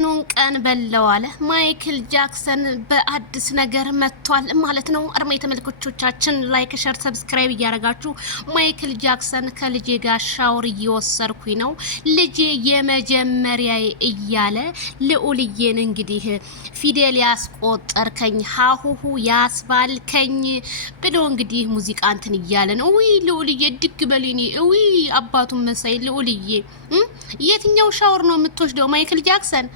ኑን ቀን በለው አለ ማይክል ጃክሰን በአዲስ ነገር መጥቷል ማለት ነው። አርማ የተመልካቾቻችን ላይክ፣ ሸር፣ ሰብስክራይብ እያደረጋችሁ ማይክል ጃክሰን ከልጄ ጋር ሻወር እየወሰድኩኝ ነው ልጄ የመጀመሪያ እያለ ልዑልዬን እንግዲህ ፊደል ያስቆጠርከኝ ሀሁሁ ያስባልከኝ ብሎ እንግዲህ ሙዚቃ እንትን እያለ ነው። ኡይ ልዑልዬ ድግ በሊኒ ኡይ አባቱን መሳይ ልዑልዬ የትኛው ሻወር ነው የምትወስደው ማይክል ጃክሰን?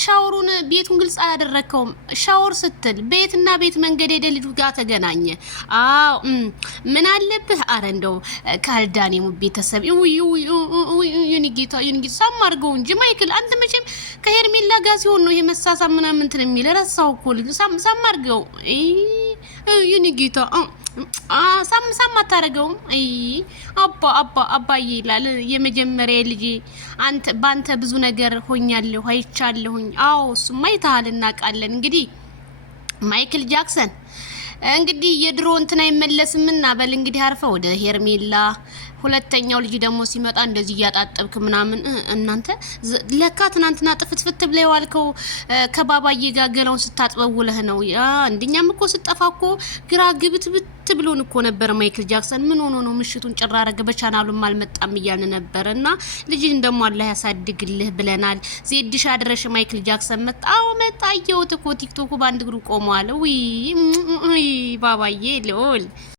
ሻወሩን ቤቱን ግልጽ አላደረከውም። ሻወር ስትል ቤትና ቤት መንገድ ሄደ ልጁ ጋር ተገናኘ። አዎ ምን አለብህ? አረ እንደው ካልዳኔሙ ቤተሰብ ዩኒጌታ ሳም አድርገው እንጂ ማይክል አንተ መቼም ከሄርሜላ ጋር ሲሆን ነው ይሄ መሳሳም ምናምን እንትን የሚል ረሳው እኮ ልጁ ሳም አድርገው ዩኒጌታ ሳም አታረገውም። አባዬ ይላል የመጀመሪያ ልጅ አንተ ባንተ ብዙ ነገር ሆኛለሁ አይቻለሁኝ። አዎ እሱማ ይታል እናቃለን። እንግዲህ ማይክል ጃክሰን እንግዲህ የድሮ እንትን አይመለስምና በል እንግዲህ አርፈ ወደ ሄርሜላ ሁለተኛው ልጅ ደግሞ ሲመጣ እንደዚህ ያጣጣብክ ምናምን እናንተ ለካ ትናንትና ጥፍትፍት ብለው ዋልከው ከባባዬ ጋር ገላውን ስታጥበውለህ ነው። አንደኛም እኮ ስጠፋኮ ግራ ግብትብት ብሎን እኮ ነበር። ማይክል ጃክሰን ምን ሆኖ ነው ምሽቱን ጭራረገ በቻናሉም አልመጣም እያልን ነበርና ልጅህን ደግሞ አላህ ያሳድግልህ ብለናል። ዜድሽ አድረሽ ማይክል ጃክሰን መጣው መጣየው እኮ ቲክቶኩ ባንድ እግሩ ቆሟል። ዊ ባባዬ ልዑል